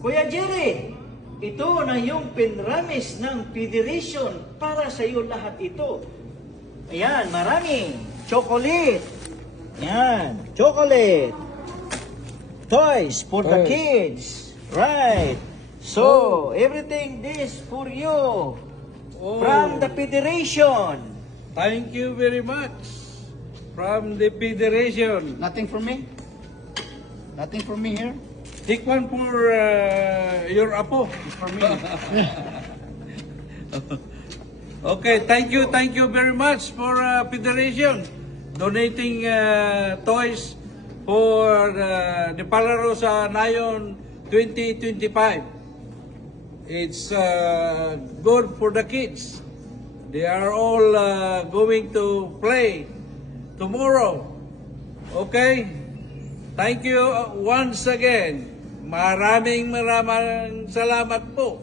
Kuya Jerry, ito na yung pinramis ng Federation para sa iyo lahat ito. Ayan, maraming chocolate. Ayan, chocolate. Toys for the kids. Right. So, everything this for you. From the Federation. Thank you very much. From the Federation. Nothing for me? Nothing for me here? Take one for your apo. For me. Okay, thank you very much for Federation donating toys for the Palaro sa Nayon 2025. It's good for the kids. They are all going to play tomorrow. Okay? Thank you once again. Maraming salamat po.